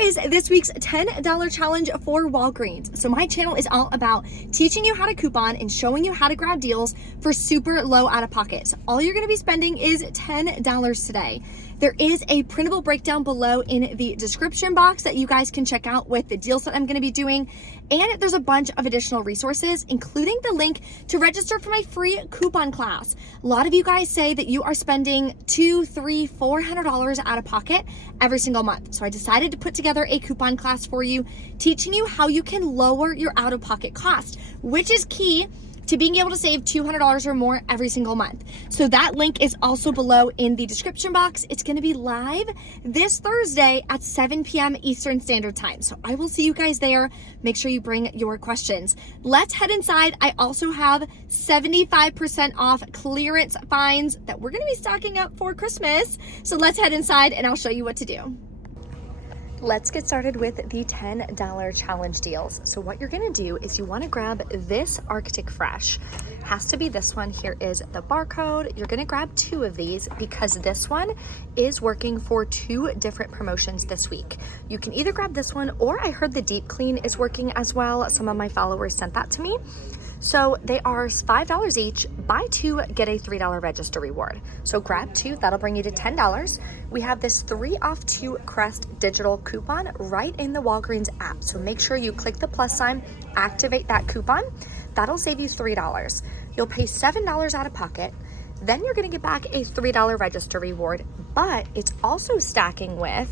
is this week's $10 challenge for Walgreens. So my channel is all about teaching you how to coupon and showing you how to grab deals for super low out of pocket. So all you're gonna be spending is $10 today. There is a printable breakdown below in the description box that you guys can check out with the deals that I'm gonna be doing. And there's a bunch of additional resources, including the link to register for my free coupon class. A lot of you guys say that you are spending $200, $300, $400 out of pocket every single month. So I decided to put together a coupon class for you, teaching you how you can lower your out of pocket cost, which is key to being able to save $200 or more every single month. So that link is also below in the description box. It's gonna be live this Thursday at 7 p.m. Eastern Standard Time. So I will see you guys there. Make sure you bring your questions. Let's head inside. I also have 75% off clearance finds that we're gonna be stocking up for Christmas. So let's head inside and I'll show you what to do. Let's get started with the $10 challenge deals. So what you're gonna do is you wanna grab this Arctic Fresh. Has to be this one. Here is the barcode. You're gonna grab 2 of these because this one is working for 2 different promotions this week. You can either grab this one, or I heard the Deep Clean is working as well. Some of my followers sent that to me. So they are $5 each. Buy 2, get a $3 register reward. So grab 2, that'll bring you to $10. We have this 3 off 2 Crest digital coupon right in the Walgreens app. So make sure you click the plus sign, activate that coupon. That'll save you $3. You'll pay $7 out of pocket. Then you're gonna get back a $3 register reward, but it's also stacking with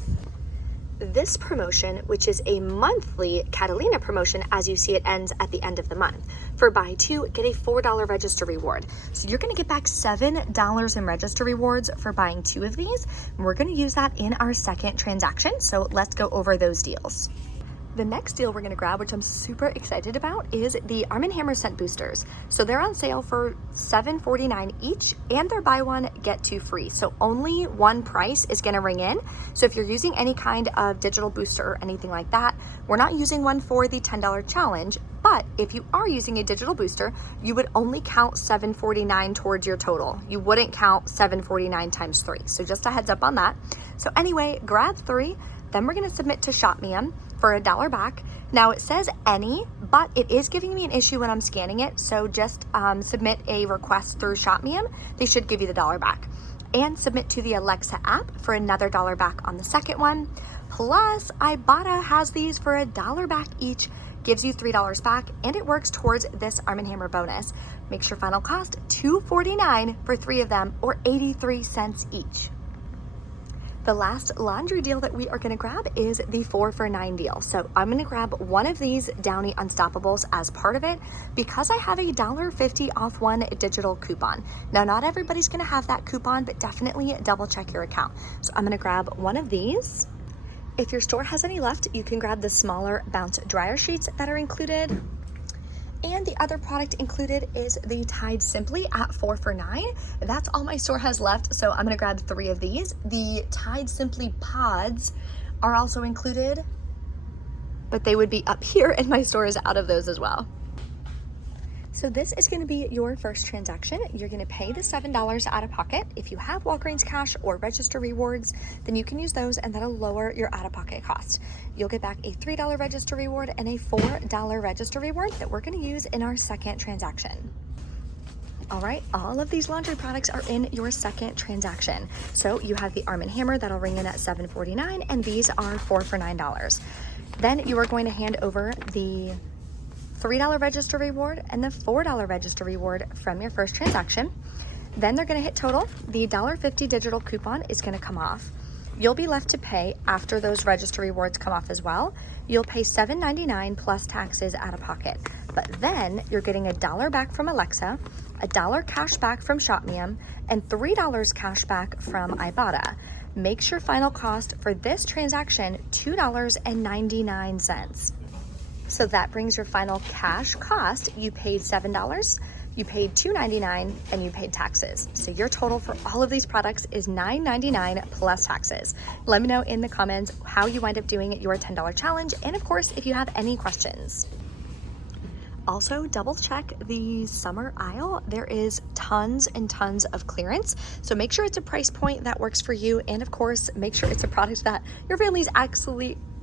this promotion, which is a monthly Catalina promotion. As you see, it ends at the end of the month. For buy 2, get a $4 register reward. So you're gonna get back $7 in register rewards for buying 2 of these. And we're gonna use that in our second transaction. So let's go over those deals. The next deal we're gonna grab, which I'm super excited about, is the Arm & Hammer scent boosters. So they're on sale for $7.49 each, and they're buy 1, get 2 free. So only one price is gonna ring in. So if you're using any kind of digital booster or anything like that, we're not using one for the $10 challenge, but if you are using a digital booster, you would only count $7.49 towards your total. You wouldn't count $7.49 times 3. So just a heads up on that. So anyway, grab 3, then we're gonna submit to ShopMe for $1 back. Now it says any, but it is giving me an issue when I'm scanning it. So just submit a request through ShopMe. They should give you the $1 back. And submit to the Alexa app for another $1 back on the second one. Plus, Ibotta has these for $1 back each, gives you $3 back, and it works towards this Arm & Hammer bonus. Makes your final cost $2.49 for 3 of them, or 83 cents each. The last laundry deal that we are gonna grab is the 4 for $9 deal. So I'm gonna grab one of these Downy Unstoppables as part of it because I have a $1.50 off 1 digital coupon. Now, not everybody's gonna have that coupon, but definitely double check your account. So I'm gonna grab one of these. If your store has any left, you can grab the smaller Bounce dryer sheets that are included. And the other product included is the Tide Simply at 4 for $9. That's all my store has left, so I'm gonna grab 3 of these. The Tide Simply pods are also included, but they would be up here, and my store is out of those as well. So this is gonna be your first transaction. You're gonna pay the $7 out of pocket. If you have Walgreens cash or register rewards, then you can use those and that'll lower your out of pocket cost. You'll get back a $3 register reward and a $4 register reward that we're gonna use in our second transaction. All right, all of these laundry products are in your second transaction. So you have the Arm & Hammer that'll ring in at $7.49, and these are 4 for $9. Then you are going to hand over the $3 register reward and the $4 register reward from your first transaction. Then they're gonna hit total. The $1.50 digital coupon is gonna come off. You'll be left to pay after those register rewards come off as well. You'll pay $7.99 plus taxes out of pocket. But then you're getting $1 back from Alexa, $1 cash back from ShopMe, and $3 cash back from Ibotta. Makes your final cost for this transaction $2.99. So that brings your final cash cost. You paid $7, you paid $2.99, and you paid taxes. So your total for all of these products is $9.99 plus taxes. Let me know in the comments how you wind up doing your $10 challenge, and of course, if you have any questions. Also, double check the summer aisle. There is tons and tons of clearance. So make sure it's a price point that works for you. And of course, make sure it's a product that your family is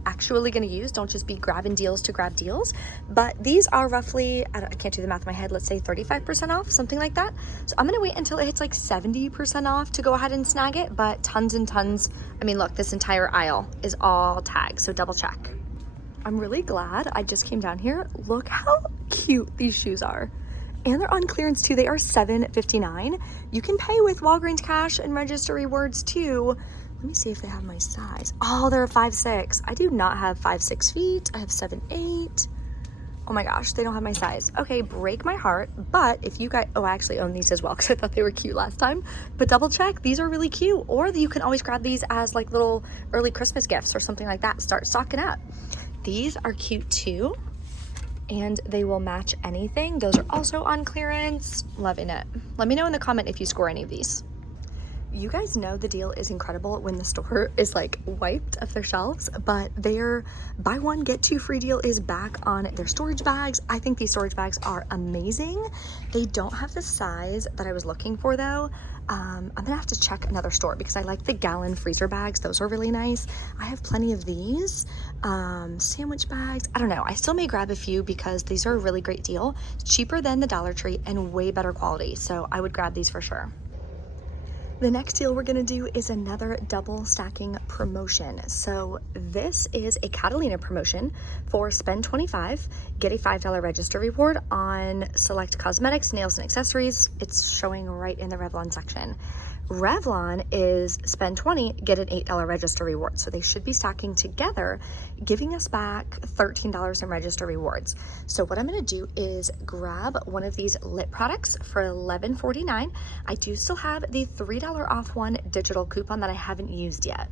actually going to use. Don't just be grabbing deals to grab deals. But these are roughly, I can't do the math in my head, let's say 35% off, something like that. So I'm going to wait until it hits like 70% off to go ahead and snag it, but tons and tons. I mean, look, this entire aisle is all tagged, so double check. I'm really glad I just came down here. Look how cute these shoes are. And they're on clearance too. They are $7.59. You can pay with Walgreens cash and register rewards too. Let me see if they have my size. Oh, they're a 5'6". I do not have 5'6" feet. I have 7'8". Oh my gosh, they don't have my size. Okay, break my heart. But if you guys, oh, I actually own these as well because I thought they were cute last time. But double check, these are really cute. Or you can always grab these as like little early Christmas gifts or something like that. Start stocking up. These are cute too. And they will match anything. Those are also on clearance. Loving it. Let me know in the comment if you score any of these. You guys know the deal is incredible when the store is like wiped off their shelves, but their buy one get two free deal is back on their storage bags. I think these storage bags are amazing. They don't have the size that I was looking for though. I'm gonna have to check another store because I like the gallon freezer bags. Those are really nice. I have plenty of these sandwich bags. I don't know, I still may grab a few because these are a really great deal. It's cheaper than the Dollar Tree and way better quality, so I would grab these for sure. The next deal we're gonna do is another double stacking promotion. So this is a Catalina promotion for spend $25, get a $5 register reward on select cosmetics, nails, and accessories. It's showing right in the Revlon section. Revlon is spend $20, get an $8 register reward. So they should be stacking together, giving us back $13 in register rewards. So what I'm gonna do is grab one of these lip products for $11.49. I do still have the $3 off one digital coupon that I haven't used yet.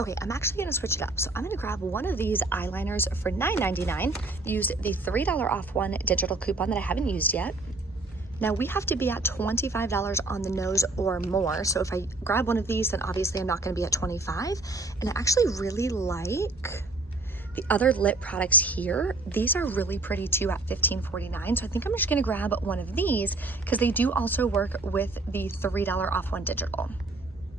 Okay, I'm actually gonna switch it up. So I'm gonna grab one of these eyeliners for $9.99, use the $3 off one digital coupon that I haven't used yet. Now we have to be at $25 on the nose or more. So if I grab one of these, then obviously I'm not gonna be at 25. And I actually really like the other lip products here. These are really pretty too at $15.49. So I think I'm just gonna grab one of these because they do also work with the $3 off one digital.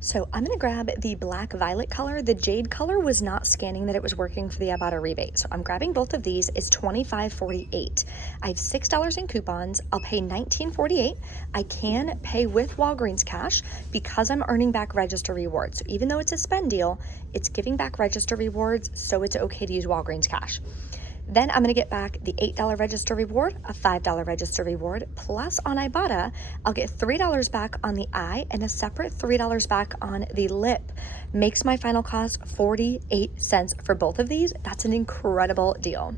So I'm gonna grab the black violet color. The jade color was not scanning that it was working for the Ibotta rebate. So I'm grabbing both of these. It's $25.48. I have $6 in coupons. I'll pay $19.48. I can pay with Walgreens cash because I'm earning back register rewards. So even though it's a spend deal, it's giving back register rewards, so it's okay to use Walgreens cash. Then I'm gonna get back the $8 register reward, a $5 register reward, plus on Ibotta, I'll get $3 back on the eye and a separate $3 back on the lip. Makes my final cost 48 cents for both of these. That's an incredible deal.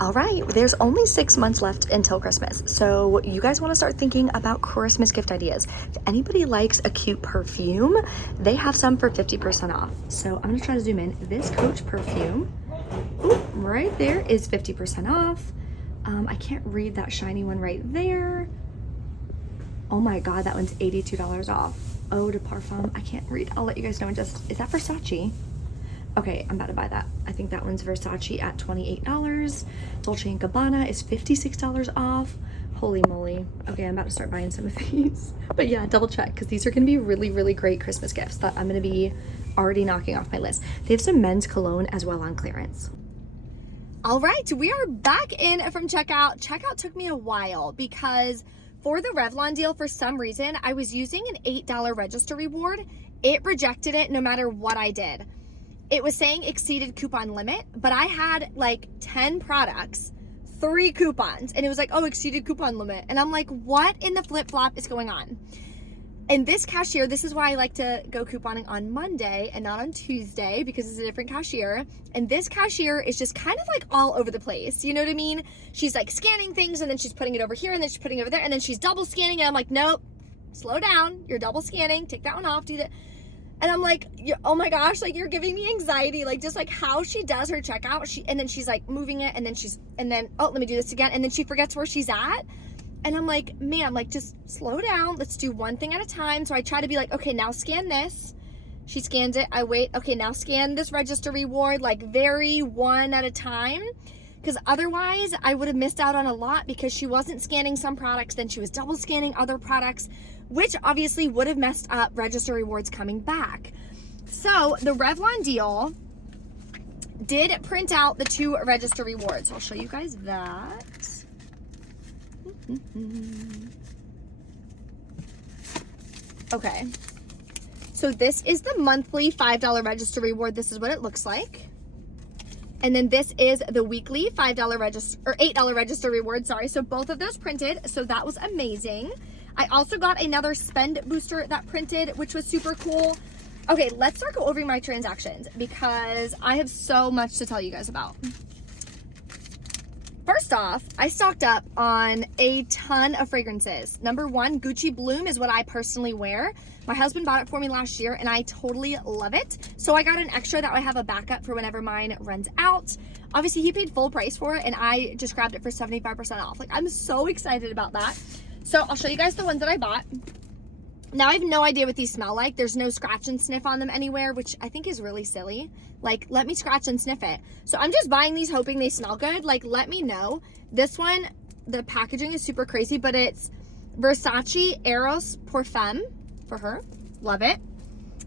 All right, there's only 6 months left until Christmas. So you guys wanna start thinking about Christmas gift ideas. If anybody likes a cute perfume, they have some for 50% off. So I'm gonna try to zoom in. This Coach perfume, ooh, right there is 50% off. I can't read that shiny one right there. Oh my God, that one's $82 off. Eau de Parfum, I can't read. I'll let you guys know in just, is that Versace? Okay, I'm about to buy that. I think that one's Versace at $28. Dolce & Gabbana is $56 off. Holy moly. Okay, I'm about to start buying some of these. But yeah, double check because these are gonna be really, really great Christmas gifts that I'm gonna be already knocking off my list. They have some men's cologne as well on clearance. All right, we are back in from checkout. Checkout took me a while because for the Revlon deal, for some reason, I was using an $8 register reward. It rejected it no matter what I did. It was saying exceeded coupon limit, but I had like 10 products, 3 coupons, and it was like, oh, exceeded coupon limit. And I'm like, what in the flip-flop is going on? And this cashier, this is why I like to go couponing on Monday and not on Tuesday because it's a different cashier. And this cashier is just kind of like all over the place. You know what I mean? She's like scanning things and then she's putting it over here and then she's putting it over there and then she's double scanning and I'm like, nope, slow down. You're double scanning. Take that one off. Do that. And I'm like, oh my gosh, like you're giving me anxiety. Like just like how she does her checkout. And then she's like moving it and then, oh, let me do this again. And then she forgets where she's at. And I'm like, man, like just slow down. Let's do one thing at a time. So I try to be like, okay, now scan this. She scans it. I wait. Okay, now scan this register reward, like very one at a time. Because otherwise I would have missed out on a lot because she wasn't scanning some products. Then she was double scanning other products, which obviously would have messed up register rewards coming back. So the Revlon deal did print out the 2 register rewards. I'll show you guys that. Okay. So this is the monthly $5 register reward. This is what it looks like. And then this is the weekly $5 register, or $8 register reward, sorry. So both of those printed, so that was amazing. I also got another spend booster that printed, which was super cool. Okay, let's start go over my transactions because I have so much to tell you guys about. First off, I stocked up on a ton of fragrances. Number 1, Gucci Bloom is what I personally wear. My husband bought it for me last year and I totally love it. So I got an extra that I have a backup for whenever mine runs out. Obviously he paid full price for it and I just grabbed it for 75% off. Like, I'm so excited about that. So I'll show you guys the ones that I bought. Now I have no idea what these smell like. There's no scratch and sniff on them anywhere, which I think is really silly. Like, let me scratch and sniff it. So I'm just buying these hoping they smell good. Like, let me know. This one, the packaging is super crazy, but it's Versace Eros Parfum for her. Love it.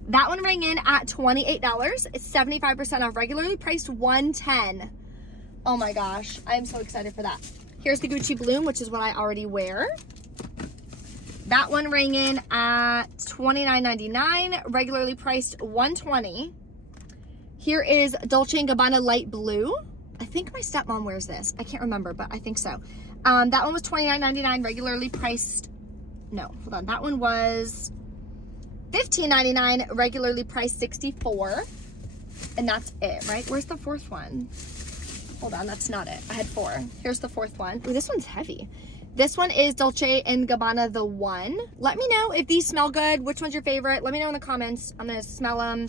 That one rang in at $28. It's 75% off, regularly priced $110. Oh my gosh, I'm so excited for that. Here's the Gucci Bloom, which is what I already wear. That one rang in at $29.99, regularly priced $120. Here is Dolce & Gabbana Light Blue. I think my stepmom wears this. I can't remember, but I think so. That one was $29.99, regularly priced, no, hold on. That one was $15.99, regularly priced $64. And that's it, right? Where's the 4th one? Hold on, that's not it. I had 4. Here's the 4th one. Ooh, this one's heavy. This one is Dolce & Gabbana The One. Let me know if these smell good. Which one's your favorite? Let me know in the comments. I'm going to smell them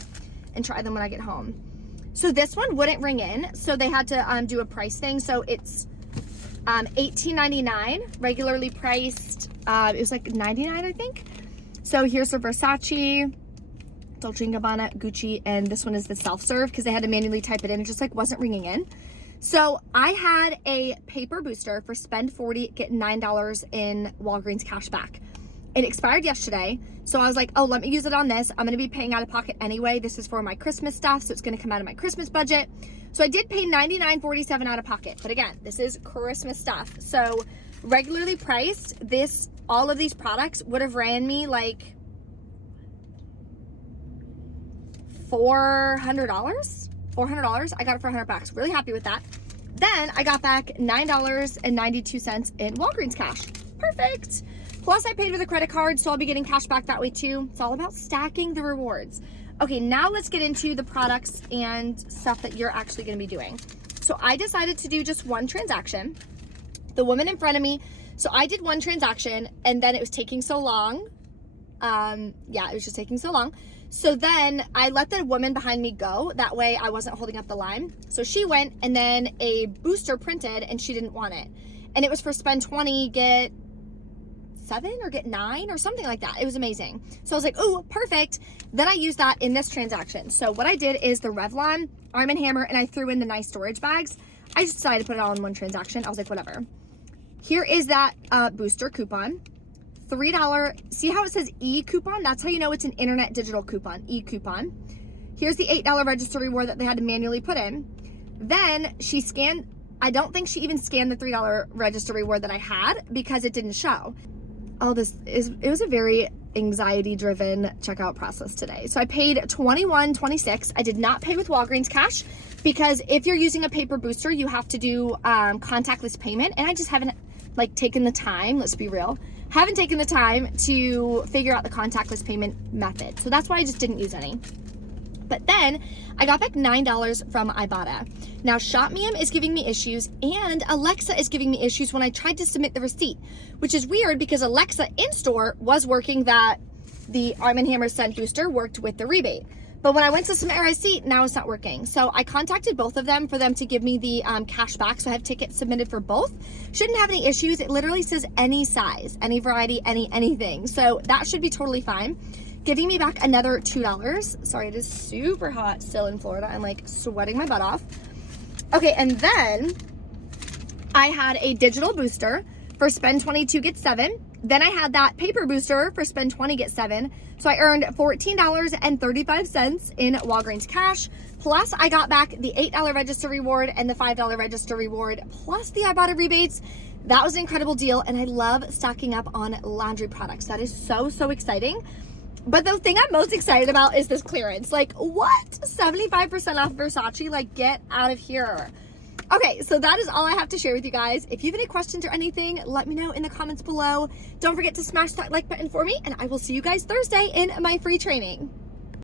and try them when I get home. So this one wouldn't ring in. So they had to do a price thing. So it's $18.99, regularly priced. It was like $99, I think. So here's the Versace, Dolce & Gabbana, Gucci, and this one is the self-serve because they had to manually type it in. It just like wasn't ringing in. So I had a paper booster for spend $40, get $9 in Walgreens cash back. It expired yesterday. So I was like, oh, let me use it on this. I'm going to be paying out of pocket anyway. This is for my Christmas stuff. So it's going to come out of my Christmas budget. So I did pay $99.47 out of pocket. But again, this is Christmas stuff. So regularly priced, all of these products would have ran me like $400. I got it for $100. Really happy with that. Then I got back $9.92 in Walgreens cash. Perfect. Plus I paid with a credit card, so I'll be getting cash back that way too. It's all about stacking the rewards. Okay, now let's get into the products and stuff that you're actually going to be doing. So I decided to do just one transaction. The woman in front of me. So I did one transaction and then it was taking so long. Yeah, it was just taking so long. So then I let the woman behind me go. That way I wasn't holding up the line. So she went and then a booster printed and she didn't want it. And it was for spend 20, get 7 or get 9 or something like that. It was amazing. So I was like, oh, perfect. Then I used that in this transaction. So what I did is the Revlon, Arm & Hammer, and I threw in the nice storage bags. I just decided to put it all in one transaction. I was like, whatever. Here is that booster coupon. $3, see how it says e-coupon? That's how you know it's an internet digital coupon, e-coupon. Here's the $8 register reward that they had to manually put in. Then she scanned, I don't think she even scanned the $3 register reward that I had because it didn't show. It was a very anxiety-driven checkout process today. So I paid $21.26. I did not pay with Walgreens cash because if you're using a paper booster, you have to do contactless payment. And I just haven't like taken the time, let's be real, haven't taken the time to figure out the contactless payment method. So that's why I just didn't use any. But then I got back $9 from Ibotta. Now Shopmium is giving me issues and Alexa is giving me issues when I tried to submit the receipt, which is weird because Alexa in store was working that the Arm & Hammer Scent Booster worked with the rebate. But when I went to submit a receipt, now it's not working. So I contacted both of them for them to give me the cash back. So I have tickets submitted for both. Shouldn't have any issues. It literally says any size, any variety, anything. So that should be totally fine. Giving me back another $2. Sorry, it is super hot still in Florida. I'm like sweating my butt off. Okay, and then I had a digital booster for spend 22 get 7. Then I had that paper booster for spend 20 get 7. So I earned $14.35 in Walgreens cash. Plus I got back the $8 register reward and the $5 register reward, plus the Ibotta rebates. That was an incredible deal, and I love stocking up on laundry products. That is so, so exciting. But the thing I'm most excited about is this clearance. Like, what? 75% off Versace? Like, get out of here. Okay, so that is all I have to share with you guys. If you have any questions or anything, let me know in the comments below. Don't forget to smash that like button for me, and I will see you guys Thursday in my free training.